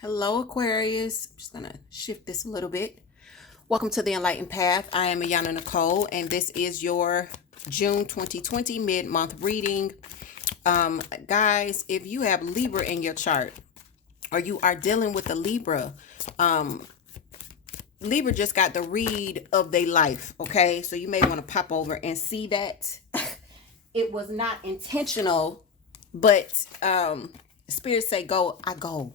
Hello, Aquarius. I'm just going to shift this a little bit. Welcome to the Enlightened Path. I am Ayana Nicole, and this is your June 2020 mid-month reading. Guys, if you have Libra in your chart or you are dealing with a Libra, Libra just got the read of their life, okay? So you may want to pop over and see that. It was not intentional, but Spirit say go, I go.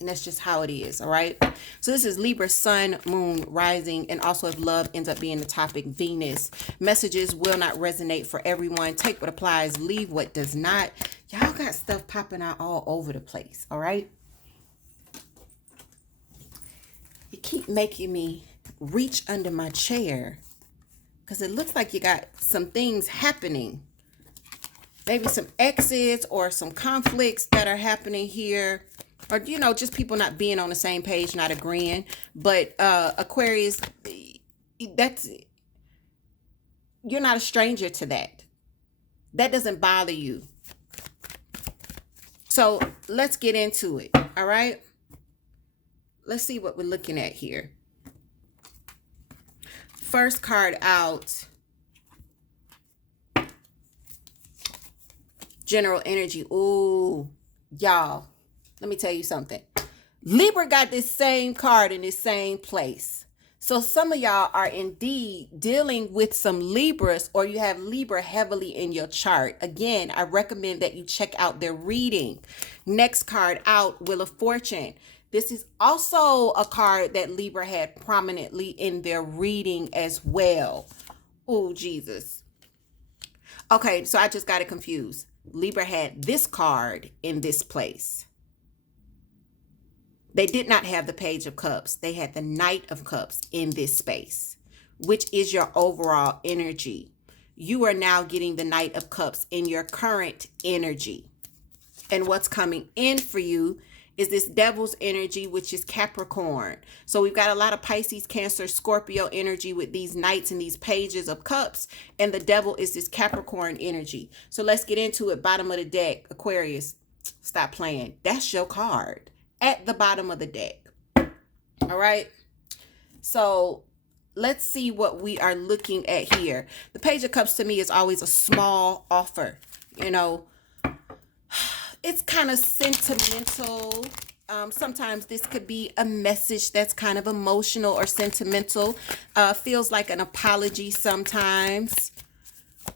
And that's just how it is, all right? So this is Libra, Sun, Moon, Rising, and also if love ends up being the topic, Venus. Messages will not resonate for everyone. Take what applies, leave what does not. Y'all got stuff popping out all over the place, all right? You keep making me reach under my chair because it looks like you got some things happening. Maybe some exits or some conflicts that are happening here. Or, you know, just people not being on the same page, not agreeing. But Aquarius, you're not a stranger to that. That doesn't bother you. So let's get into it. All right. Let's see what we're looking at here. First card out. General energy. Ooh, y'all. Let me tell you something. Libra got this same card in this same place. So some of y'all are indeed dealing with some Libras, or you have Libra heavily in your chart. Again, I recommend that you check out their reading. Next card out, Wheel of Fortune. This is also a card that Libra had prominently in their reading as well. Oh, Jesus. Okay, so I just got it confused. Libra had this card in this place. They did not have the Page of Cups. They had the Knight of Cups in this space, which is your overall energy. You are now getting the Knight of Cups in your current energy. And what's coming in for you is this Devil's energy, which is Capricorn. So we've got a lot of Pisces, Cancer, Scorpio energy with these Knights and these Pages of Cups. And the Devil is this Capricorn energy. So let's get into it. Bottom of the deck, Aquarius, stop playing. That's your card at the bottom of the deck. All right. So let's see what we are looking at here. The Page of Cups to me is always a small offer. You know, it's kind of sentimental. Sometimes this could be a message that's kind of emotional or sentimental. Feels like an apology sometimes.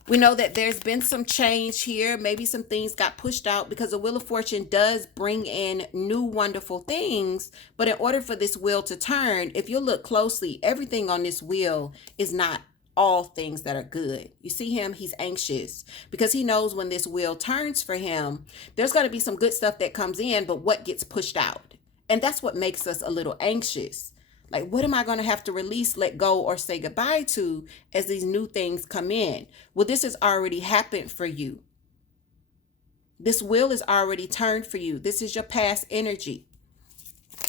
We know that there's been some change here. Maybe some things got pushed out because the Wheel of Fortune does bring in new wonderful things. But in order for this wheel to turn, if you look closely, everything on this wheel is not all things that are good. You see him, he's anxious because he knows when this wheel turns for him, there's going to be some good stuff that comes in, but what gets pushed out? And that's what makes us a little anxious. Like, what am I going to have to release, let go, or say goodbye to as these new things come in? Well, this has already happened for you. This wheel is already turned for you. This is your past energy.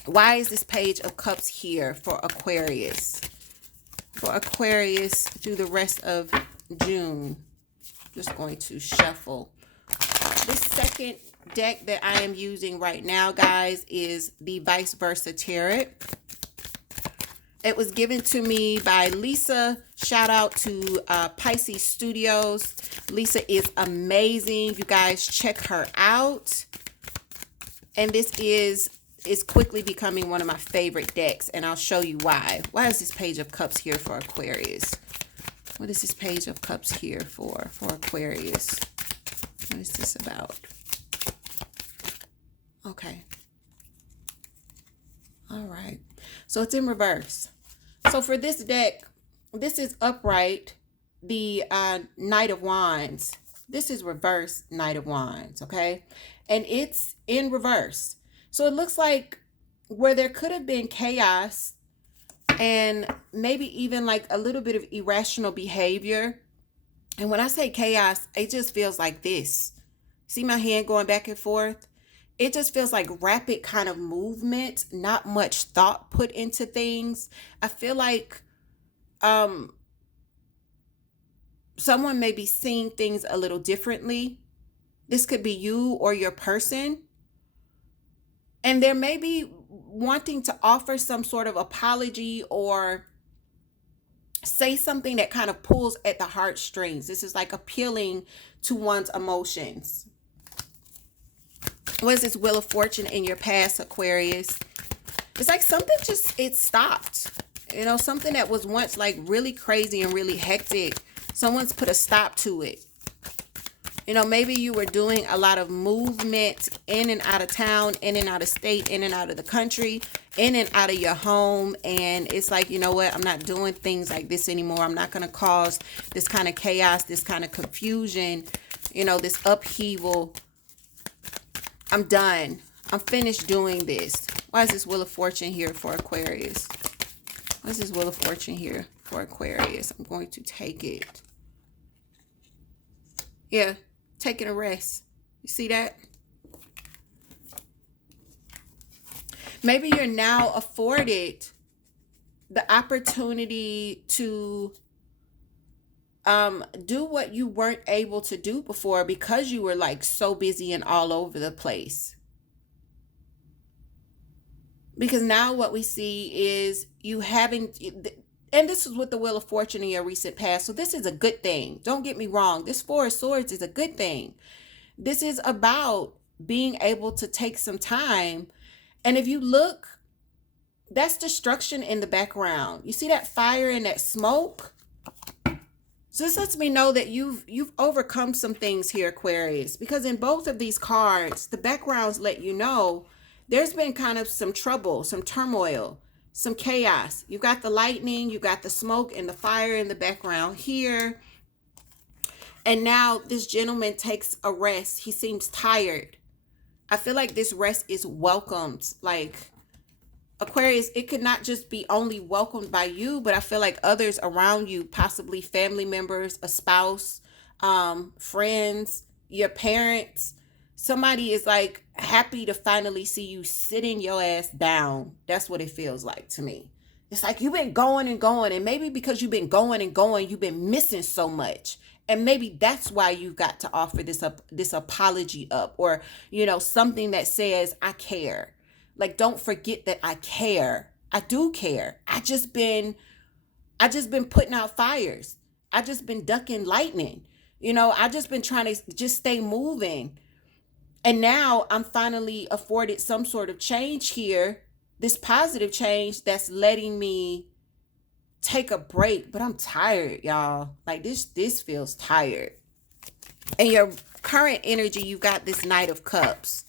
Why is this Page of Cups here for Aquarius? For Aquarius through the rest of June. Just going to shuffle. This second deck that I am using right now, guys, is the Vice Versa Tarot. It was given to me by Lisa. Shout out to Pisces Studios. Lisa is amazing. You guys check her out. And this is quickly becoming one of my favorite decks. And I'll show you why. Why is this Page of Cups here for Aquarius? What is this Page of Cups here for Aquarius? What is this about? Okay. All right. So it's in reverse. So for this deck, this is upright, the Knight of Wands. This is reverse Knight of Wands, okay? And it's in reverse. So it looks like where there could have been chaos and maybe even like a little bit of irrational behavior. And when I say chaos, it just feels like this. See my hand going back and forth? It just feels like rapid kind of movement, not much thought put into things. I feel like someone may be seeing things a little differently. This could be you or your person. And there may be wanting to offer some sort of apology or say something that kind of pulls at the heartstrings. This is like appealing to one's emotions. What is this Wheel of Fortune in your past, Aquarius? It's like something just, it stopped. You know, something that was once like really crazy and really hectic. Someone's put a stop to it. You know, maybe you were doing a lot of movement in and out of town, in and out of state, in and out of the country, in and out of your home. And it's like, you know what? I'm not doing things like this anymore. I'm not going to cause this kind of chaos, this kind of confusion, you know, this upheaval. I'm done. I'm finished doing this. Why is this Wheel of Fortune here for Aquarius? Why is this Wheel of Fortune here for Aquarius? I'm going to take it. Yeah, taking a rest. You see that? Maybe you're now afforded the opportunity to do what you weren't able to do before because you were like so busy and all over the place. Because now what we see is you having, and this is with the Wheel of Fortune in your recent past. So this is a good thing. Don't get me wrong. This Four of Swords is a good thing. This is about being able to take some time. And if you look, that's destruction in the background. You see that fire and that smoke? So this lets me know that you've overcome some things here, Aquarius, because in both of these cards, the backgrounds let you know there's been kind of some trouble, some turmoil, some chaos. You got the lightning, you got the smoke and the fire in the background here. And now this gentleman takes a rest. He seems tired. I feel like this rest is welcomed. Like, Aquarius, it could not just be only welcomed by you, but I feel like others around you, possibly family members, a spouse, friends, your parents, somebody is like happy to finally see you sitting your ass down. That's what it feels like to me. It's like you've been going and going, and maybe because you've been going and going, you've been missing so much. And maybe that's why you've got to offer this apology up, or, you know, something that says, I care. Like, don't forget that I care. I do care. I just been putting out fires. I just been ducking lightning. You know, I just been trying to just stay moving. And now I'm finally afforded some sort of change here, this positive change that's letting me take a break. But I'm tired, y'all. Like, this feels tired. And your current energy, you've got this Knight of Cups.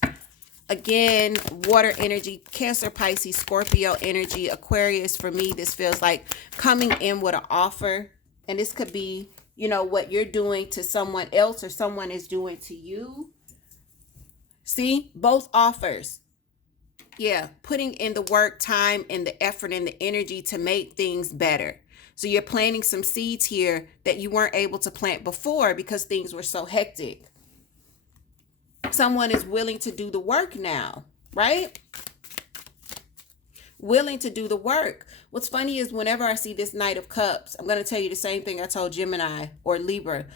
Again, water energy, Cancer, Pisces, Scorpio energy, Aquarius. For me, this feels like coming in with an offer. And this could be, you know, what you're doing to someone else or someone is doing to you. See, both offers. Yeah, putting in the work, time, and the effort and the energy to make things better. So you're planting some seeds here that you weren't able to plant before because things were so hectic. Someone is willing to do the work now, right? Willing to do the work. What's funny is whenever I see this Knight of Cups, I'm going to tell you the same thing I told Gemini or Libra.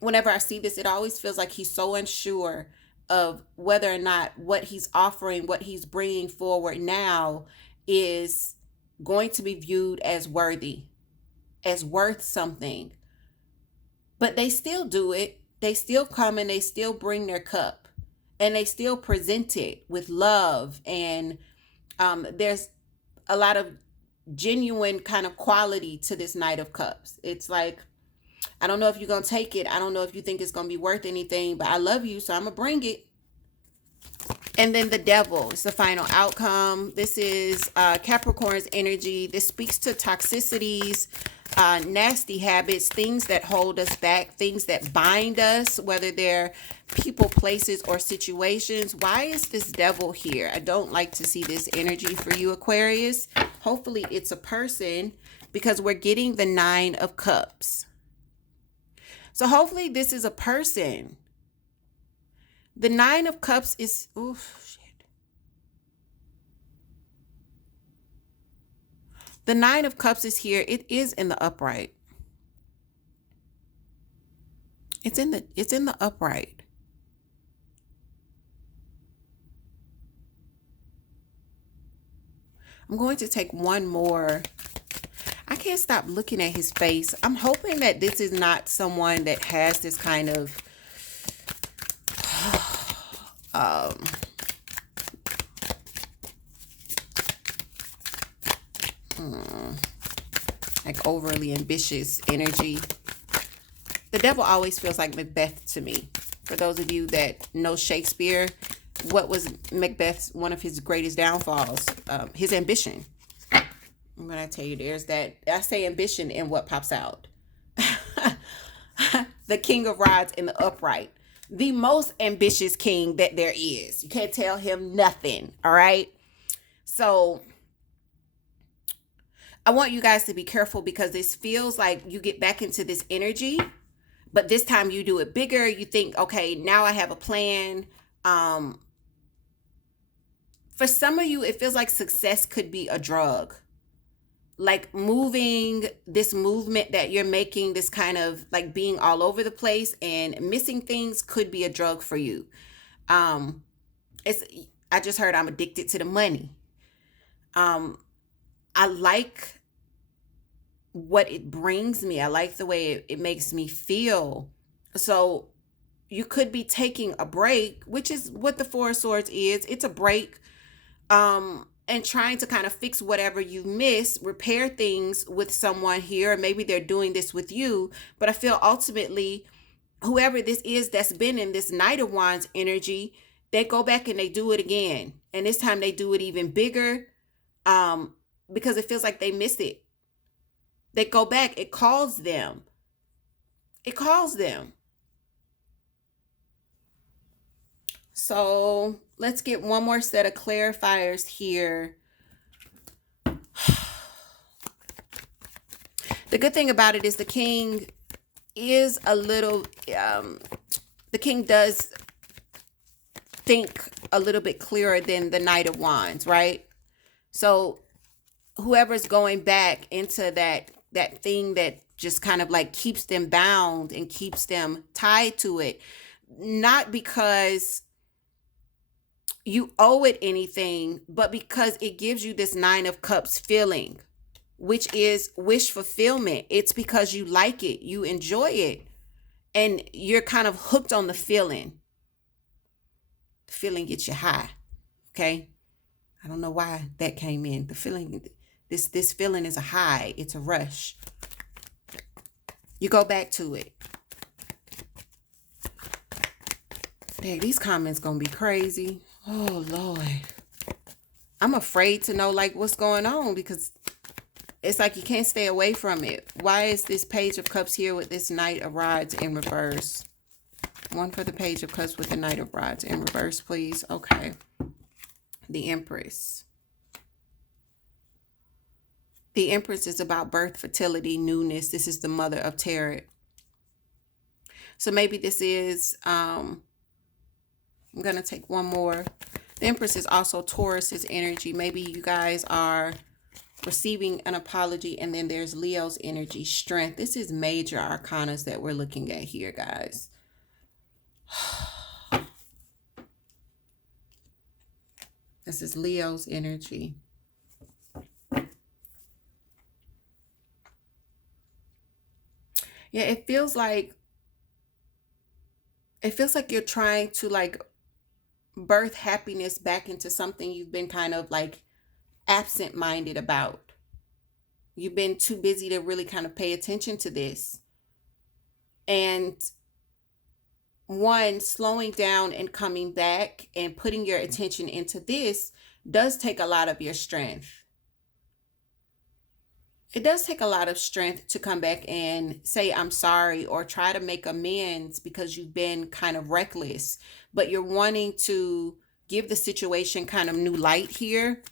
Whenever I see this, it always feels like he's so unsure of whether or not what he's offering, what he's bringing forward now is going to be viewed as worthy, as worth something. But they still do it. They still come and they still bring their cup and they still present it with love. And there's a lot of genuine kind of quality to this Knight of Cups. It's like, I don't know if you're going to take it. I don't know if you think it's going to be worth anything, but I love you, so I'm going to bring it. And then the Devil is the final outcome. This is Capricorn's energy. This speaks to toxicities, nasty habits, things that hold us back, things that bind us, whether they're people, places, or situations. Why is this Devil here? I don't like to see this energy for you, Aquarius. Hopefully it's a person, because we're getting the Nine of Cups. So hopefully this is a person. The Nine of Cups is, oh shit. The Nine of Cups is here. It is in the upright. It's in the upright. I'm going to take one more. I can't stop looking at his face. I'm hoping that this is not someone that has this kind of like overly ambitious energy. The devil always feels like Macbeth to me. For those of you that know Shakespeare, what was Macbeth's one of his greatest downfalls? His ambition. When I tell you, there's that, I say ambition and what pops out. The King of Rods in the upright. The most ambitious king that there is. You can't tell him nothing. All right. So I want you guys to be careful, because this feels like you get back into this energy, but this time you do it bigger. You think, okay, now I have a plan. For some of you, it feels like success could be a drug. Like moving, this movement that you're making, this kind of like being all over the place and missing things could be a drug for you. I just heard I'm addicted to the money. I like what it brings me. I like the way it makes me feel. So you could be taking a break, which is what the Four of Swords is. It's a break. And trying to kind of fix whatever you missed, repair things with someone here. Maybe they're doing this with you, but I feel ultimately whoever this is that's been in this Knight of Wands energy, they go back and they do it again. And this time they do it even bigger, because it feels like they missed it. They go back. It calls them. It calls them. So let's get one more set of clarifiers here. The good thing about it is the king is a little, the king does think a little bit clearer than the Knight of Wands, right? So whoever's going back into that thing that just kind of like keeps them bound and keeps them tied to it, not because you owe it anything, but because it gives you this Nine of Cups feeling, which is wish fulfillment. It's because you like it, you enjoy it, and you're kind of hooked on the feeling. The feeling gets you high, okay? I don't know why that came in. The feeling, this feeling is a high. It's a rush. You go back to it. Dang, these comments gonna be crazy. Oh, Lord. I'm afraid to know, like, what's going on, because it's like you can't stay away from it. Why is this Page of Cups here with this Knight of Rods in reverse? One for the Page of Cups with the Knight of Rods in reverse, please. Okay. The Empress. The Empress is about birth, fertility, newness. This is the Mother of Tarot. So maybe this is... I'm going to take one more. The Empress is also Taurus's energy. Maybe you guys are receiving an apology. And then there's Leo's energy, strength. This is major arcanas that we're looking at here, guys. This is Leo's energy. Yeah, it feels like you're trying to like birth happiness back into something you've been kind of like absent-minded about. You've been too busy to really kind of pay attention to this. And one, slowing down and coming back and putting your attention into this does take a lot of your strength. It does take a lot of strength to come back and say, I'm sorry, or try to make amends because you've been kind of reckless, but you're wanting to give the situation kind of new light here.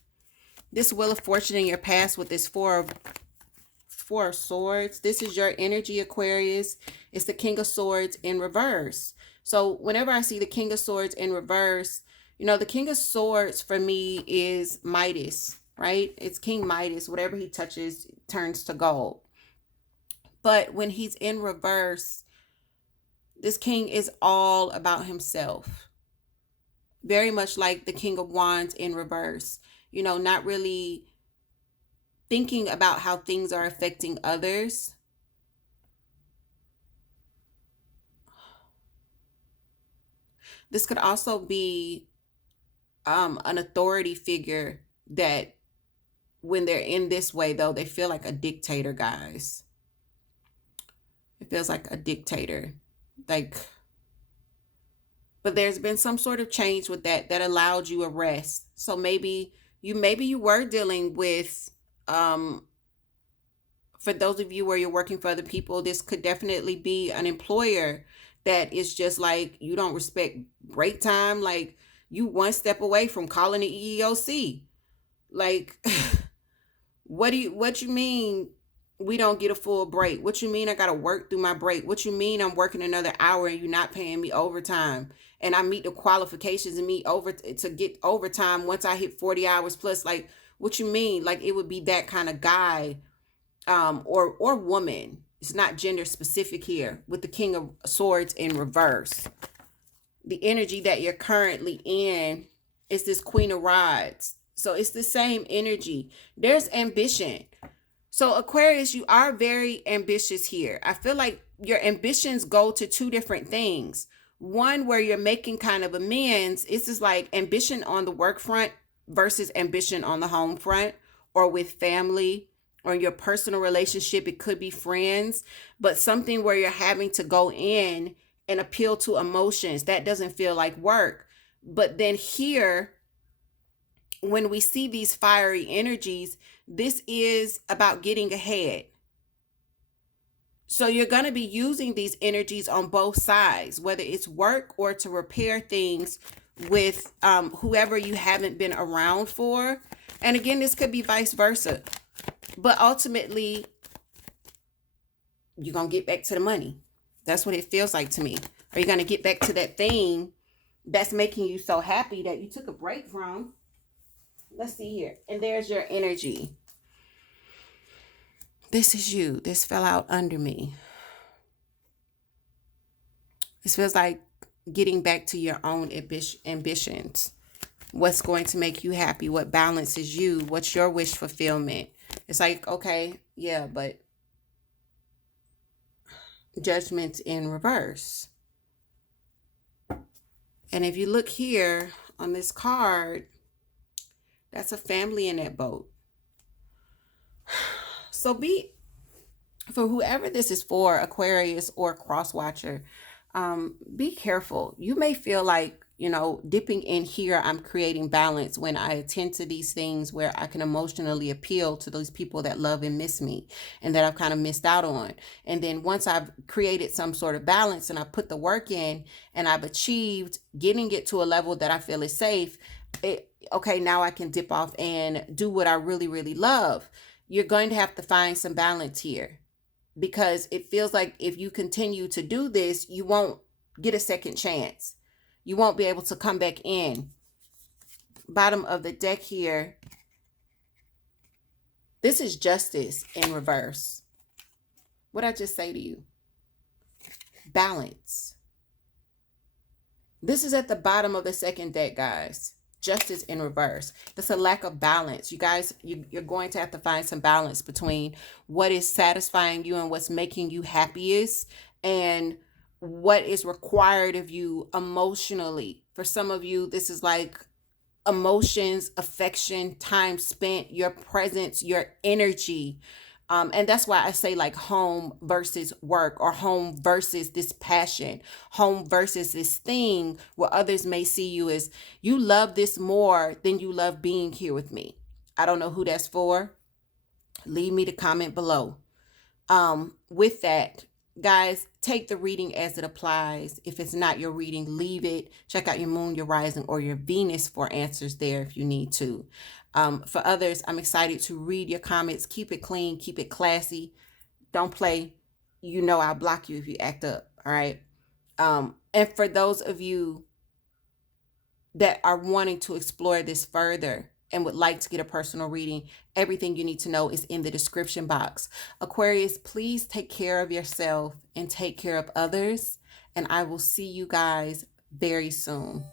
This Wheel of Fortune in your past with this Four of Swords. This is your energy, Aquarius. It's the King of Swords in reverse. So whenever I see the King of Swords in reverse, you know, the King of Swords for me is Midas. Right? It's King Midas. Whatever he touches turns to gold. But when he's in reverse, this king is all about himself. Very much like the King of Wands in reverse. You know, not really thinking about how things are affecting others. This could also be an authority figure that when they're in this way, though, they feel like a dictator, guys. It feels like a dictator. Like, but there's been some sort of change with that allowed you a rest. So maybe you were dealing with for those of you where you're working for other people, this could definitely be an employer that is just like, you don't respect break time. Like, you one step away from calling the EEOC. Like, what you mean we don't get a full break? What you mean I gotta work through my break? What you mean I'm working another hour and you're not paying me overtime? And I meet the qualifications and meet over to get overtime once I hit 40 hours plus. Like, what you mean? Like, it would be that kind of guy, or woman. It's not gender specific here, with the King of Swords in reverse. The energy that you're currently in is this Queen of Rods. So it's the same energy. There's ambition. So Aquarius, you are very ambitious here. I feel like your ambitions go to two different things. One where you're making kind of amends. This is like ambition on the work front versus ambition on the home front, or with family, or your personal relationship. It could be friends, but something where you're having to go in and appeal to emotions. That doesn't feel like work. But then here, when we see these fiery energies, this is about getting ahead. So you're going to be using these energies on both sides, whether it's work or to repair things with whoever you haven't been around for. And again, this could be vice versa. But ultimately, you're going to get back to the money. That's what it feels like to me. Are you going to get back to that thing that's making you so happy that you took a break from? Let's see here. And there's your energy. This is you. This fell out under me. This feels like getting back to your own ambitions. What's going to make you happy? What balances you? What's your wish fulfillment? It's like, okay, yeah, but Judgment's in reverse. And if you look here on this card, that's a family in that boat. So for whoever this is for, Aquarius or cross watcher, be careful. You may feel like, dipping in here, I'm creating balance when I attend to these things where I can emotionally appeal to those people that love and miss me and that I've kind of missed out on. And then once I've created some sort of balance and I put the work in and I've achieved getting it to a level that I feel is safe, okay, now I can dip off and do what I really, really love. You're going to have to find some balance here, because it feels like if you continue to do this, you won't get a second chance. You won't be able to come back in. Bottom of the deck here. This is Justice in reverse. What I just say to you? Balance. This is at the bottom of the second deck, guys. Justice in reverse. That's a lack of balance. You guys, you're going to have to find some balance between what is satisfying you and what's making you happiest, and what is required of you emotionally. For some of you, this is like emotions, affection, time spent, your presence, your energy. And that's why I say like home versus work, or home versus this passion, home versus this thing where others may see you as, you love this more than you love being here with me. I don't know who that's for. Leave me the comment below. With that, guys, take the reading as it applies. If it's not your reading, leave it. Check out your moon, your rising, or your Venus for answers there if you need to. For others, I'm excited to read your comments. Keep it clean, keep it classy. Don't play. I'll block you if you act up. All right. And for those of you that are wanting to explore this further and would like to get a personal reading, everything you need to know is in the description box. Aquarius, please take care of yourself and take care of others. And I will see you guys very soon.